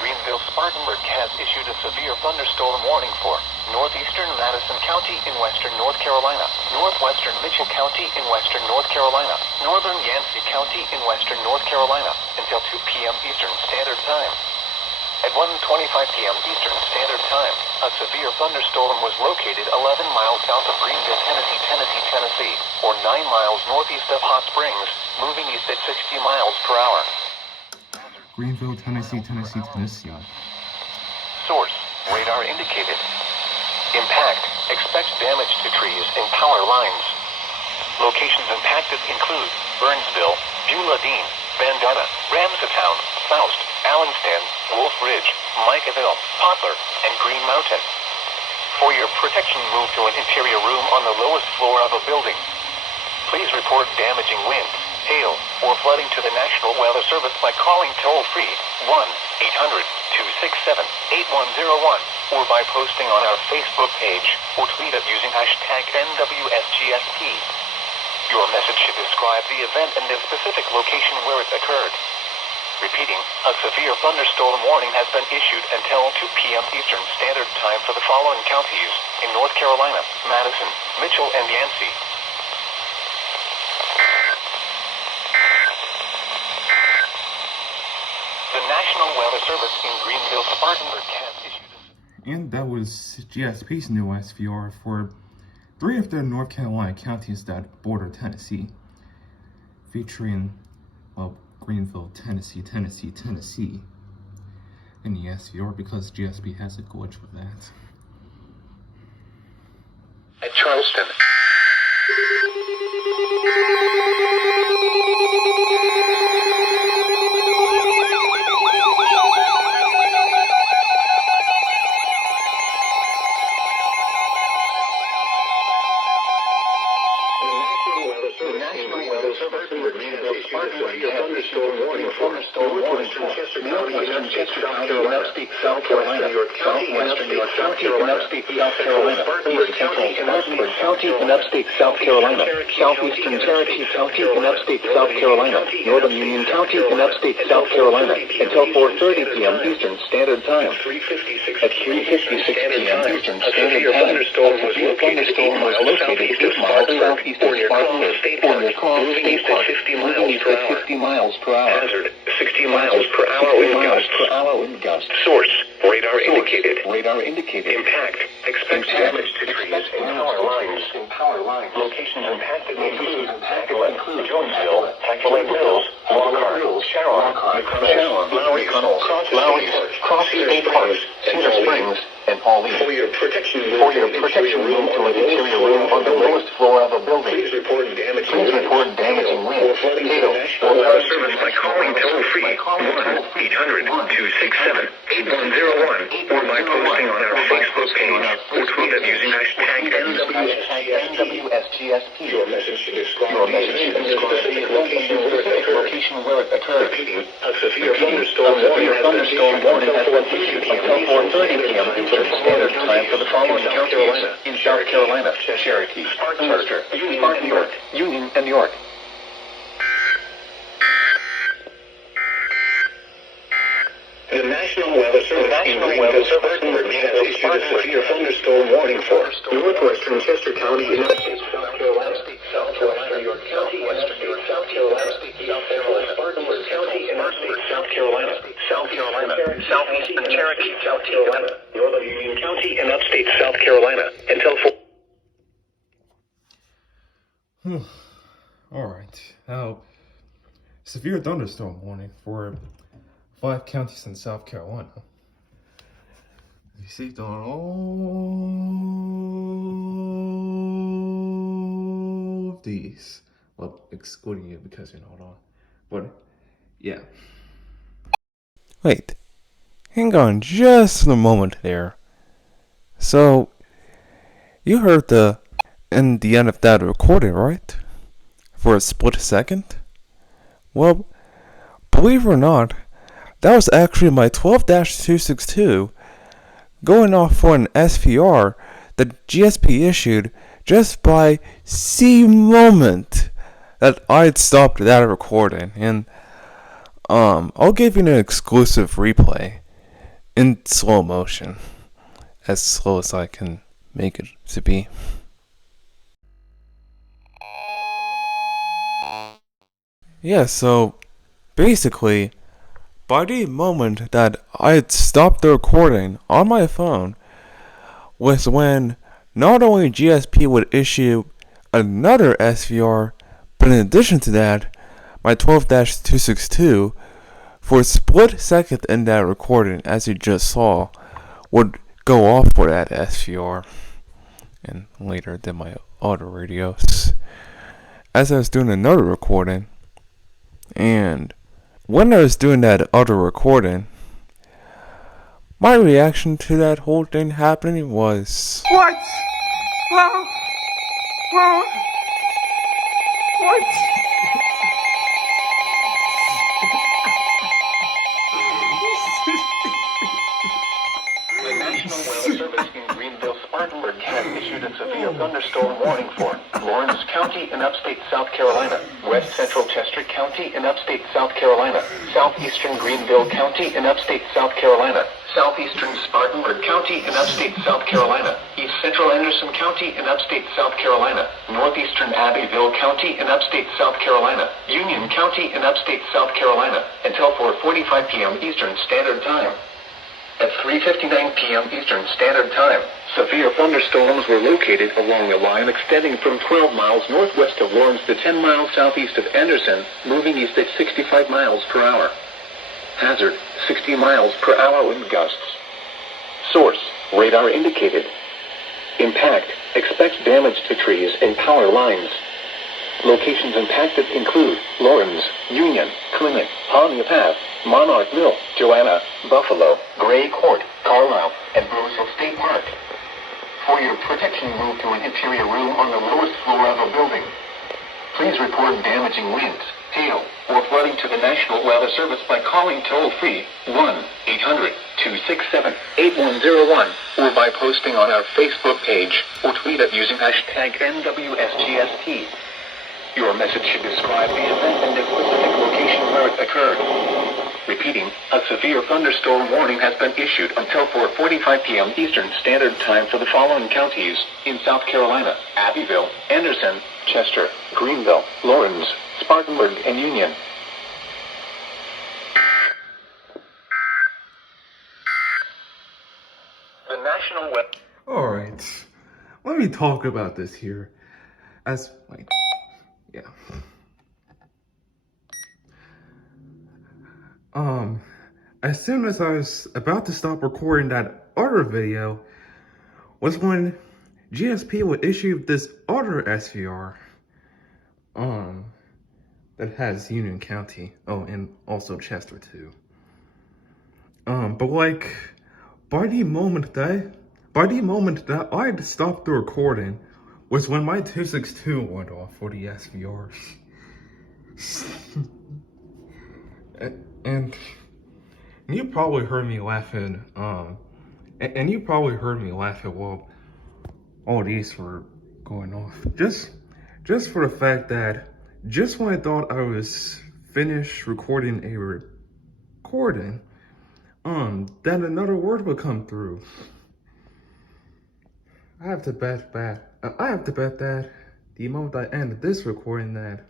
Greenville, Spartanburg has issued a severe thunderstorm warning for northeastern Madison County in western North Carolina, northwestern Mitchell County in western North Carolina, northern Yancey County in western North Carolina until 2 p.m. Eastern Standard Time. At 1:25 p.m. Eastern Standard Time, a severe thunderstorm was located 11 miles south of Greenville, Tennessee, or 9 miles northeast of Hot Springs, moving east at 60 miles per hour. Greenville, Tennessee. Source, radar indicated. Impact, expect damage to trees and power lines. Locations impacted include Burnsville, Beulah Dean, Bandana, Ramseytown, Faust, Allenstown, Wolf Ridge, Micaville, Poplar, and Green Mountain. For your protection, move to an interior room on the lowest floor of a building. Please report damaging winds, hail, or flooding to the National Weather Service by calling toll-free 1-800-267-8101 or by posting on our Facebook page or tweet us using hashtag NWSGSP. Your message should describe the event and the specific location where it occurred. Repeating, a severe thunderstorm warning has been issued until 2 p.m. Eastern Standard Time for the following counties in North Carolina: Madison, Mitchell, and Yancey. The National Weather Service in Greenville, Spartanburg has issued. And that was GSP's new SVR for 3 of the North Carolina counties that border Tennessee, featuring, well, Greenville, Tennessee, in the SVR because GSP has a glitch with that. At Charleston. South Carolina, southwestern New York County, and upstate South Carolina, east central Spartanburg County, and upstate South Carolina, southeastern Cherokee County, and upstate South Carolina, northern Union County, and upstate South Carolina, until 4:30 p.m. Eastern Standard Time. At 3:56 p.m. Eastern Standard Time, a severe thunderstorm was located 8 miles southeast of Spartanburg, or near Cross State Park, moving east at 50 miles per hour. Hazard, 60 miles per hour wind gusts. Source, radar indicated. Impact, expect damage to trees and power lines. Locations impacted include Jonesville, Lake Mills, Lockhart, Sharon, Lowry, Cross State Park, Cedar Springs, and Pauline. For your protection, move to an interior room on the lowest floor of a building. Please report damaging wind, hail, or weather service by calling toll-free 1-800-267-8101 or by posting on our Facebook page or tweet us using hashtag NWSGSP. Your message should describe the location where it occurred. Repeating, a severe thunderstorm warning has been issued until 4:30 p.m. Eastern Standard Time for the following counties in South Carolina: Cherokee, Sumter, Spartanburg, Union, and York. The National Weather Service in Greenville, Spartanburg has issued a severe thunderstorm warning for northwestern Chester County in South Carolina, South Carolina, York County, western York, South Carolina, South Carolina, Spartanburg County, and South Carolina, southeastern Cherokee, South Carolina, northern Union County, and upstate South Carolina until 4. Alright, now, severe thunderstorm warning for 5 counties in South Carolina. Received on all of these. Well, excluding it because you're not on. But, yeah. Wait, hang on just a moment there. So, you heard the end of that recording, right? For a split second? Well, believe it or not, that was actually my 12-262 going off for an SVR that GSP issued just by the moment that I'd stopped that recording. And I'll give you an exclusive replay in slow motion, as slow as I can make it to be. Yeah, so basically, by the moment that I had stopped the recording on my phone was when not only GSP would issue another SVR, but in addition to that, my 12-262, for a split second in that recording, as you just saw, would go off for that SVR, and later did my auto radios, as I was doing another recording. And when I was doing that other recording, my reaction to that whole thing happening was, What? Huh? What? The National Weather Service in Greenville, Spartanburg has issued a severe thunderstorm warning for Lawrence County in upstate South Carolina, west central Chester County in upstate South Carolina, southeastern Greenville County in upstate South Carolina, southeastern Spartanburg County in upstate South Carolina, east central Anderson County in upstate South Carolina, northeastern Abbeville County in upstate South Carolina, Union County in upstate South Carolina, until 4:45 p.m. Eastern Standard Time. At 3:59 p.m. Eastern Standard Time, severe thunderstorms were located along a line extending from 12 miles northwest of Lawrence to 10 miles southeast of Anderson, moving east at 65 miles per hour. Hazard, 60 miles per hour wind gusts. Source, radar indicated. Impact, expect damage to trees and power lines. Locations impacted include Lawrence, Union, Clement, Pontiac Path, Monarch Mill, Joanna, Buffalo, Gray Court, Carlisle, and Roseville State Park. For your protection, move to an interior room on the lowest floor of a building. Please report damaging winds, hail, or flooding to the National Weather Service by calling toll-free 1-800-267-8101 or by posting on our Facebook page or tweet it using hashtag NWSGST. Your message should describe the event and the specific location where it occurred. Repeating, a severe thunderstorm warning has been issued until 4:45 p.m. Eastern Standard Time for the following counties in South Carolina: Abbeville, Anderson, Chester, Greenville, Lawrence, Spartanburg, and Union. The National Web. Alright, let me talk about this here. Yeah. As soon as I was about to stop recording that other video was when GSP would issue this other SVR, that has Union County, and also Chester too. But like, by the moment that I'd stopped the recording was when my 262 went off for the SVRs. and you probably heard me laughing, and you probably heard me laughing while all these were going off. Just for the fact that just when I thought I was finished recording a recording, then another word would come through. I have to bet that the moment I end this recording that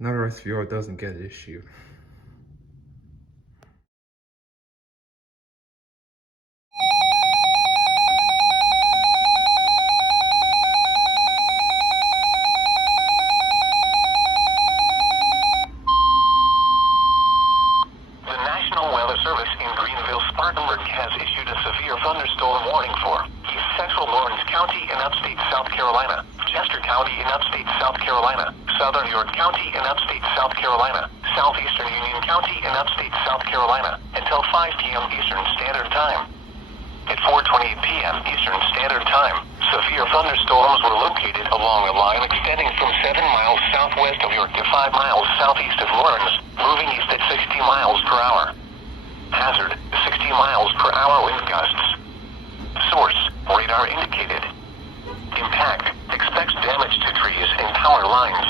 another SVR doesn't get issued. The National Weather Service in Greenville, Spartanburg has issued a severe thunderstorm warning for East Central Lawrence County in upstate South Carolina, Chester County in upstate South Carolina, Southern York County in upstate South Carolina, Southeastern Union County in upstate South Carolina, until 5 p.m. Eastern Standard Time. At 4:28 p.m. Eastern Standard Time, severe thunderstorms were located along a line extending from 7 miles southwest of York to 5 miles southeast of Lawrence, moving east at 60 miles per hour. Hazard, 60 miles per hour wind gusts. Source, radar indicated. Impact, expects damage to trees and power lines.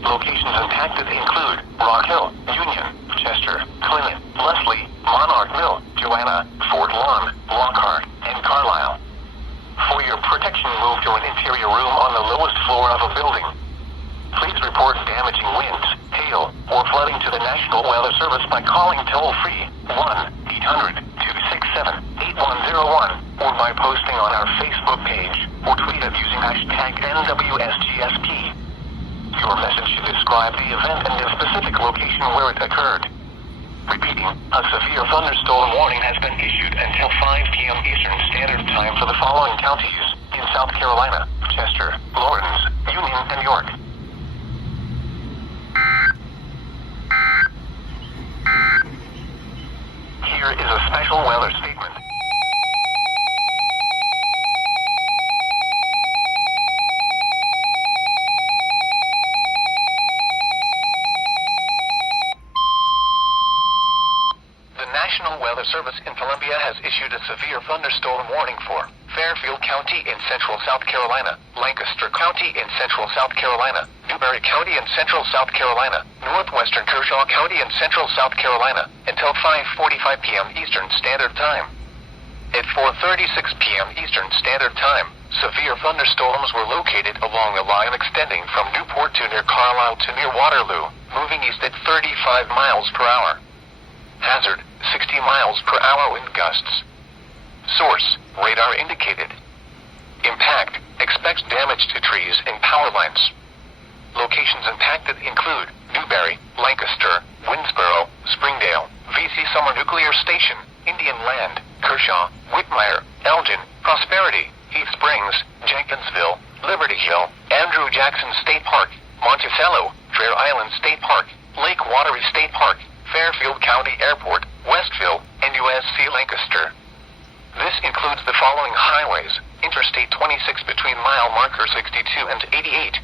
Locations impacted include Rock Hill, Union, Chester, Clinton, Leslie, Monarch Mill, Joanna, Fort Lawn, Lockhart, and Carlisle. For your protection, move to an interior room on the lowest floor of a building. Please report damaging winds, hail, or flooding to the National Weather Service by calling toll-free 1-800-267-8101 or by posting on our Facebook page or tweet it using hashtag NWSGSP. Your message should describe the event and the specific location where it occurred. Repeating, a severe thunderstorm warning has been issued until 5 p.m. Eastern Standard Time for the following counties in South Carolina: Chester, Lawrence, Union, and York. Here is a special weather statement. The National Weather Service in Columbia has issued a severe thunderstorm warning for Fairfield County in central South Carolina, Lancaster County in central South Carolina, Newberry County in central South Carolina, northwestern Kershaw County in central South Carolina, until 5:45 p.m. Eastern Standard Time. At 4:36 p.m. Eastern Standard Time, severe thunderstorms were located along a line extending from Newport to near Carlisle to near Waterloo, moving east at 35 miles per hour. Hazard, 60 miles per hour wind gusts. Source, radar indicated. Impact, expects damage to trees and power lines. Locations impacted include Newberry, Lancaster, Winsboro, Springdale, VC Summer Nuclear Station, Indian Land, Kershaw, Whitmire, Elgin, Prosperity, Heath Springs, Jenkinsville, Liberty Hill, Andrew Jackson State Park, Monticello, Fair Island State Park, Lake Watery State Park, Fairfield County Airport, Westville, and USC Lancaster. This includes the following highways: Interstate 26 between mile markers 62 and 88.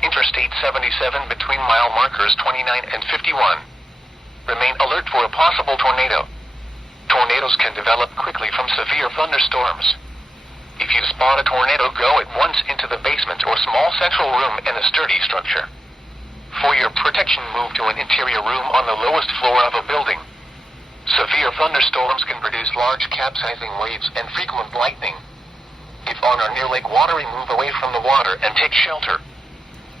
Interstate 77 between mile markers 29 and 51. Remain alert for a possible tornado. Tornadoes can develop quickly from severe thunderstorms. If you spot a tornado, go at once into the basement or small central room in a sturdy structure. For your protection, move to an interior room on the lowest floor of a building. Severe thunderstorms can produce large capsizing waves and frequent lightning. If on or near Lake Watery, move away from the water and take shelter.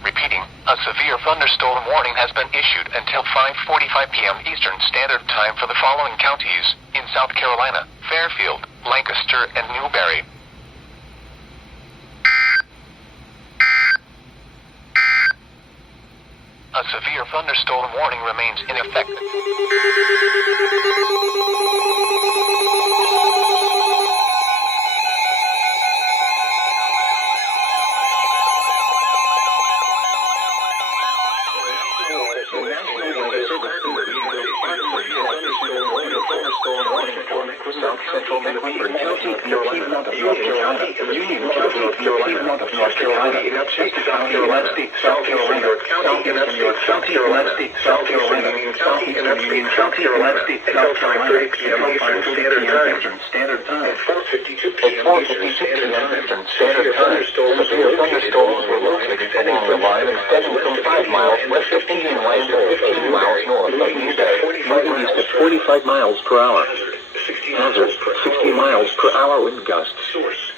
Repeating, a severe thunderstorm warning has been issued until 5:45 p.m. Eastern Standard Time for the following counties in South Carolina: Fairfield, Lancaster, and Newberry. A severe thunderstorm warning remains in effect. South Central Mecklenburg County, Piedmont of North Carolina, Union County, Piedmont of North Carolina, Chester County, Alamance, South Carolina, Southeastern York County, Alamance, South Carolina, Southeastern Union County, Alamance, South Carolina, until 5:30 p.m. Eastern Standard Time. At 4:52 p.m. Eastern Standard Time, severe thunderstorms were located along the line extending from 5 miles west of Indian Land to 15 miles north of Newberry, moving east at 45 miles per hour. Hazard, 60 miles per hour wind gusts. Source,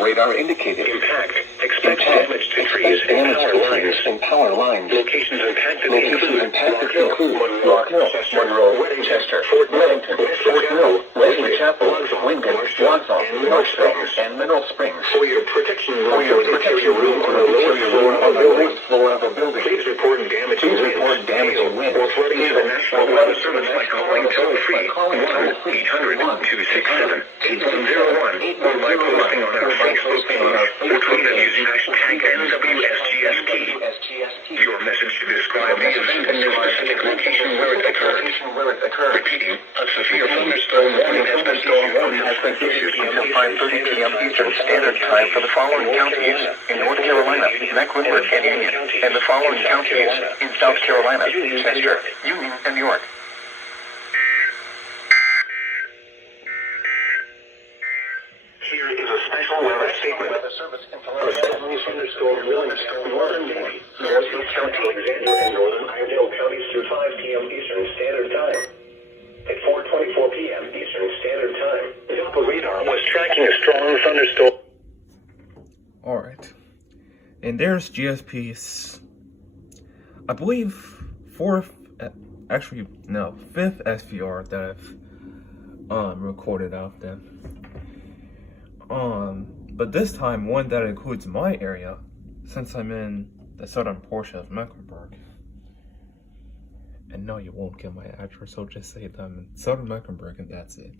radar indicated. Impact, expect damage to trees and power lines. Locations impacted include Rock Hill, Monroe, Chester, Fort Middleton, Fort Mill, Wesley Chapel, Lincoln, Wausau, Northville, and Mineral Springs. For your protection room on the lowest floor of a building. Please report damaging wind or flooding to the National Weather Service by calling toll-free 1-800-267-8101 or by posting on our Facebook page or tweet us using hashtag NWSGSP. Your message should describe the event and the specific location where it occurred. occur. Repeating, a severe thunderstorm warning has been issued Until 5:30 p.m. Eastern Standard Time for the following counties in North Carolina, Mecklenburg and Union, and the following counties in South Carolina, Chester, Union, and York. Here is a special weather statement. A strong thunderstorm warning for northern Navy, Northeast County, Alexander, and northern Iredell counties through 5 p.m. Eastern Standard Time. At 4:24 p.m. Eastern Standard Time, the Doppler radar was tracking a strong thunderstorm. Alright. And there's GSP's, I believe, fifth SVR that I've recorded of them. But this time one that includes my area, since I'm in the southern portion of Mecklenburg. And no, you won't get my address, so just say that I'm in southern Mecklenburg and that's it.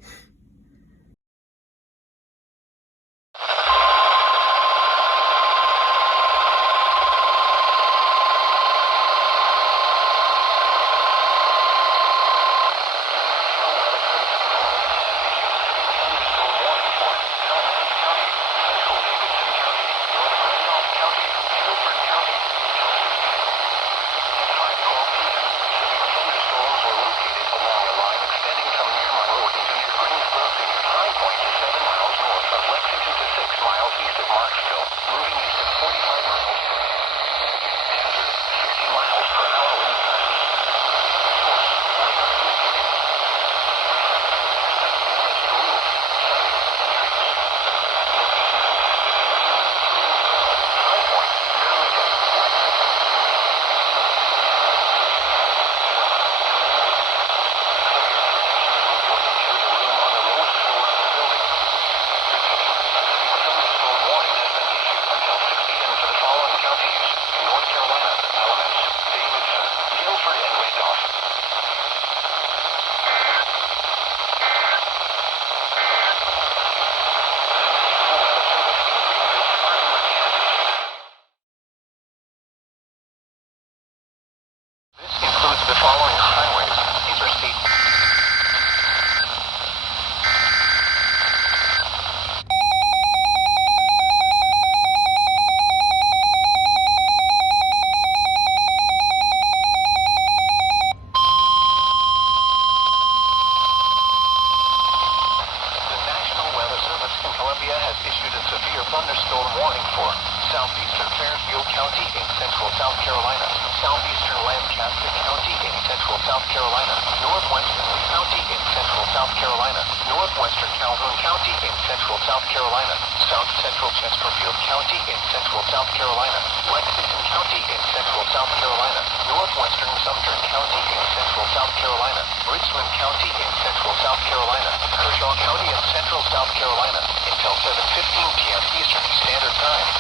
thunderstorm warning for southeastern Fairfield County in central South Carolina, southeastern Lancaster County in central South Carolina, northwestern Lee County in central South Carolina, northwestern Calhoun County in central South Carolina, south central Chesterfield County in central South Carolina, Lexington County in central South Carolina, northwestern Sumter County in central South Carolina, Richmond County in central South Carolina, Kershaw County in central South Carolina, until 7:15 p.m. Eastern Standard Time.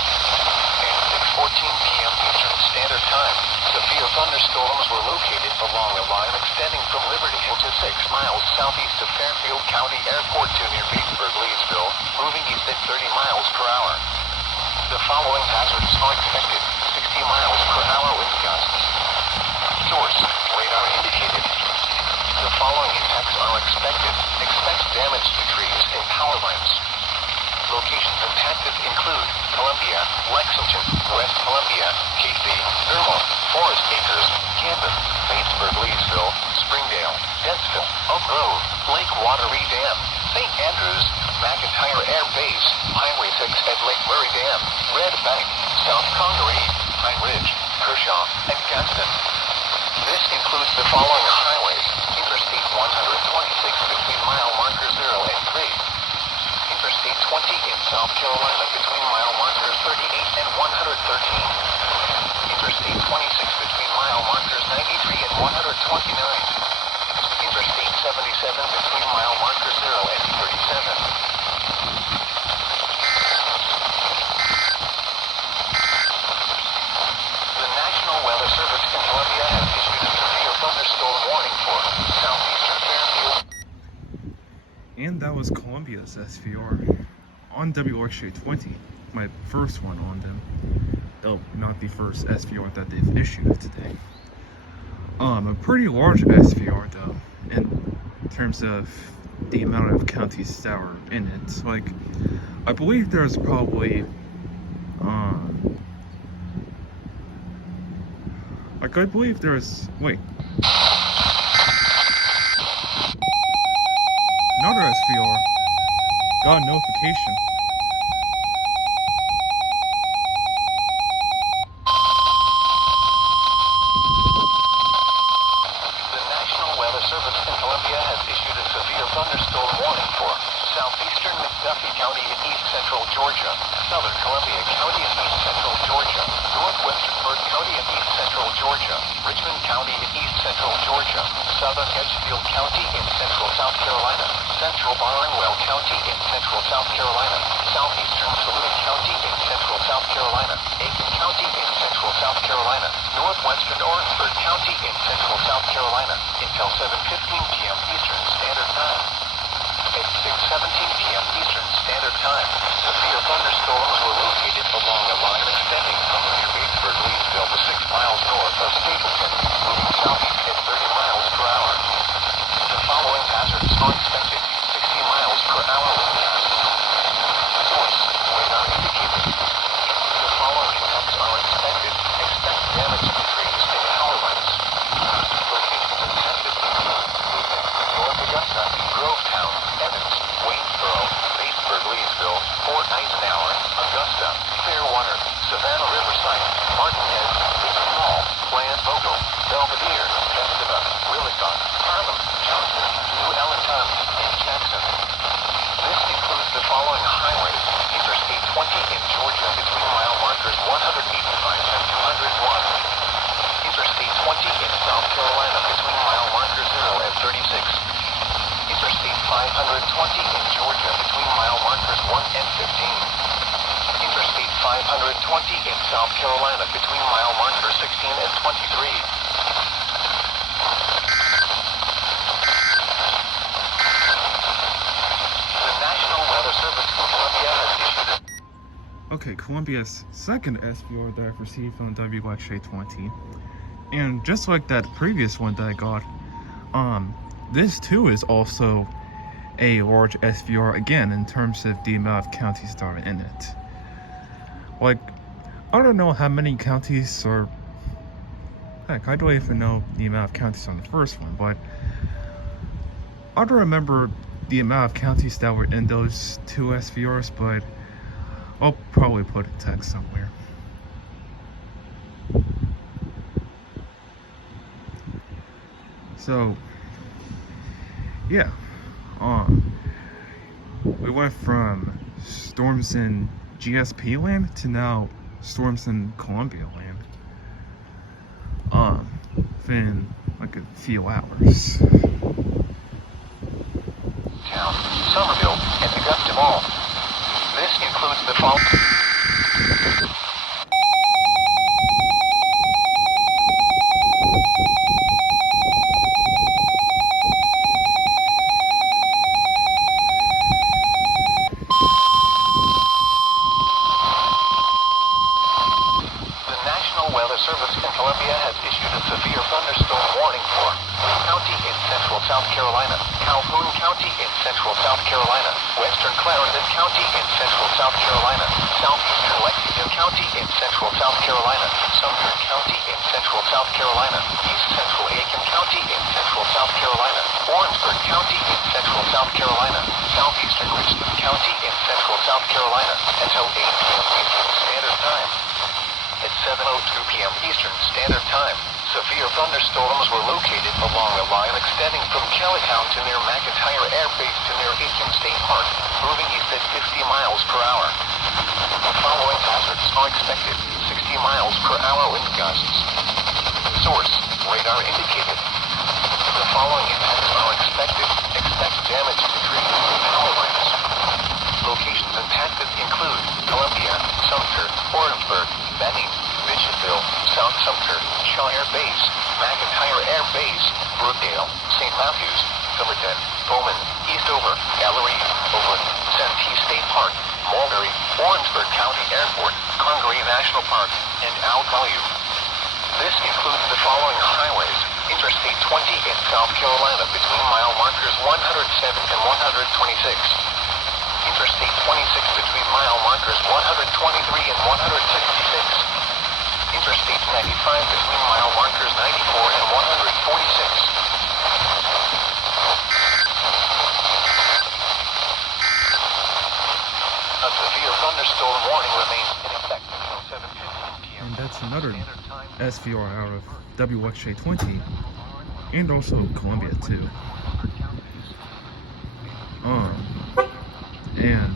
And 6:14 p.m. Eastern Standard Time, severe thunderstorms were located along a line extending from Liberty Hill to 6 miles southeast of Fairfield County Airport to near Leesville, moving east at 30 miles per hour. The following hazards are expected: 60 miles per hour wind gusts. Source: radar indicated. The following effects are expected. Expect damage to trees and power lines. Locations impacted include Columbia, Lexington, West Columbia, Casey, Thermal, Forest Acres, Camden, Batesburg, Leesville, Springdale, Dentsville, Oak Grove, Lake Wateree Dam, St. Andrews, McIntyre Air Base, Highway 6 at Lake Murray Dam, Red Bank, South Congaree, Pine Ridge, Kershaw, and Gadsden. This includes the following highways: Interstate 126 between mile markers 0 and 3. Interstate 20 in South Carolina between mile markers 38 and 113. Interstate 26 between mile markers 93 and 129. Interstate 77 between mile markers 0 and 37. The National Weather Service in Columbia has issued a severe thunderstorm warning for southeastern Fairfield. And that was Columbia's SVR on WXJ 20, my first one on them, though not the first SVR that they've issued today. A pretty large SVR though, and terms of the amount of counties that are in it. Like, I believe there's probably, like, I believe there's, wait. Another SVR. Got a notification. The National Weather Service in Columbia has issued a severe thunderstorm warning for southeastern McDuffie County in east central Georgia, southern Columbia County in east central Georgia, northwestern Burke County in east central Georgia, Richmond County in east central Georgia, southern Edgefield County in central South Carolina, central Barnwell County in central South Carolina, southeastern Toledo County in central South Carolina, Aiken County in central South Carolina, northwestern Orangeburg County in central South Carolina, until 7:15 p.m. Eastern Standard Time. At 6:17 p.m. Eastern Standard Time, severe thunderstorms were located along a line extending from near Batesburg, Leesville to 6 miles north of Stapleton, moving southeast at 30 miles per hour. The following hazards are expected: 60 miles per hour wind gusts. Source: radar indicated. The following impacts are expected. Expect damage to trees and power lines. Locations impacted include North Augusta, Grovetown, Evans, Waynesboro, Batesburg, Leesville, Fort Eisenhower, Augusta, Fairwater, Savannah Riverside, Martinez, Richmond Mall, Bland-Vogel, Belvedere, Festiva, Willicott, Harlem, Johnson, New Allentown, and Jackson. This includes the following highways: Interstate 20 in Georgia between mile markers 185 and 201. Interstate 20 in South Carolina between mile markers 0 and 36. Interstate 520 in Georgia between mile markers 1 and 15. Interstate 520 in South Carolina between mile markers 16 and 23. The National Weather Service in Columbia has issued a... Okay, Columbia's second SVR that I've received from WXA20. And just like that previous one that I got, this too is also a large SVR again in terms of the amount of counties that are in it. Like, I don't know how many counties are... Heck, I don't even know the amount of counties on the first one, but I don't remember the amount of counties that were in those two SVRs, but I'll probably put a text somewhere. So, yeah, we went from storms in GSP land to now storms in Columbia land. Within like a few hours. Town, Somerville, and Augusta Mall. This includes the following. Service in Columbia has issued a severe thunderstorm warning for Lee County in central South Carolina, Calhoun County in central South Carolina, western Clarendon County in central South Carolina, southeastern Lexington County in central South Carolina, Sumter County in central South Carolina, east central Aiken County in central South Carolina, Orangeburg County in central South Carolina, southeastern Richland County in central South Carolina, until 8 p.m. Eastern Standard Time. At 7:02 p.m. Eastern Standard Time, severe thunderstorms were located along a line extending from Calhoun to near McIntyre Air Base to near Aiken State Park, moving east at 50 miles per hour. The following hazards are expected: 60 miles per hour wind gusts. Source: radar indicated. The following impacts are expected. Expect damage to trees and power lines. Locations impacted include Columbia, Sumter, Orangeburg, Benning, Richardville, South Sumter, Shaw Air Base, McIntyre Air Base, Brookdale, St. Matthews, Silverton, Bowman, Eastover, Gallery, Overland, Santee State Park, Mulberry, Orangeburg County Airport, Congaree National Park, and Owl Bayou. This includes the following highways: Interstate 20 in South Carolina between mile markers 107 and 126. Interstate 26 between mile markers 123 and 166. Interstate 95 between mile markers 94 and 146. A severe thunderstorm warning remains in effect until 7:15 p.m. And that's another SVR out of WXJ 20, and also Columbia too. And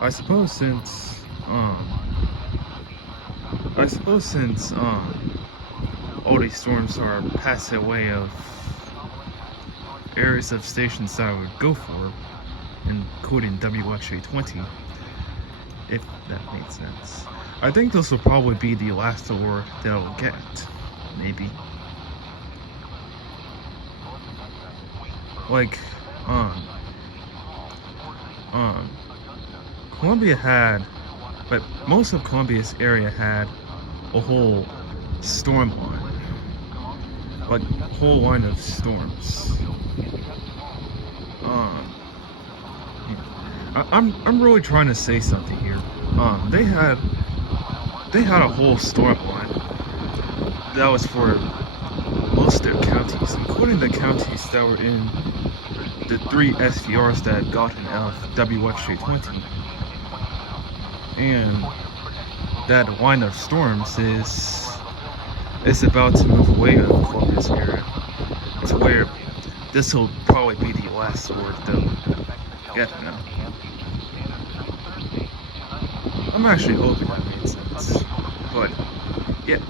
I suppose since all these storms are passing away of areas of stations that I would go for, including WXJ 20, if that makes sense. I think this will probably be the last award that I'll get, maybe. Like, Columbia had, but most of Columbia's area had a whole storm line. Like, a whole line of storms. I'm really trying to say something here. They had a whole storm line that was for most of their counties, including the counties that were in the 3 SVRs that had gotten out of WXJ 20. And that line of storms is about to move away out of Columbia's area. It's where this will probably be the last award they'll get now. I'm actually hoping that made sense. But, yeah.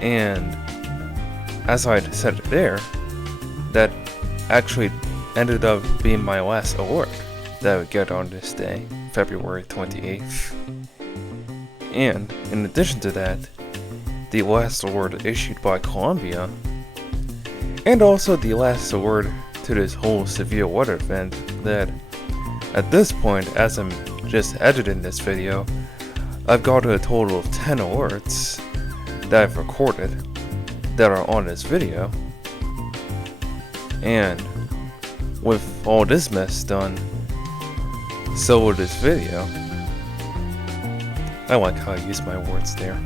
And as I said there, that actually ended up being my last award that I would get on this day, February 28th. And in addition to that, the last award issued by Columbia, and also the last award to this whole severe weather event that at this point, as I'm just editing this video, I've got a total of 10 alerts that I've recorded that are on this video. And with all this mess done, so will this video. I like how I use my words there.